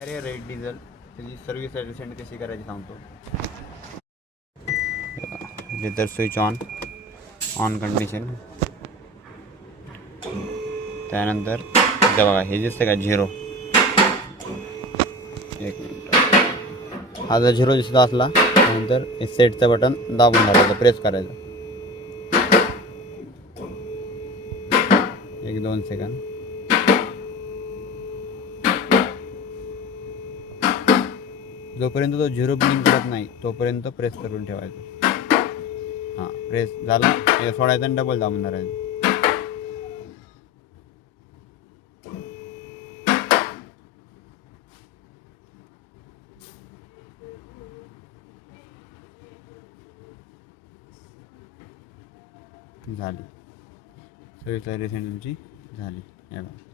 अरे red diesel त्याची service recent कशी करायची सांगतो. Leather switch on condition. त्यानंतर इथं बघा हे दिसतं का झिरो. एक मिनिट. हा जर झिरो दिसत असला त्यानंतर सेटचं बटन दाबून धरायचं, प्रेस करायचं 1-2 सेकंद. जोपर्यंत तो झिरो ब्लिंक करत नाही तोपर्यंत प्रेस करून ठेवायचं. हां, प्रेस झाला हे सोडायचं आणि डबल दाबून धरायचं. झाली सर्विस रिसेंट तुमची झाली. हे बघा.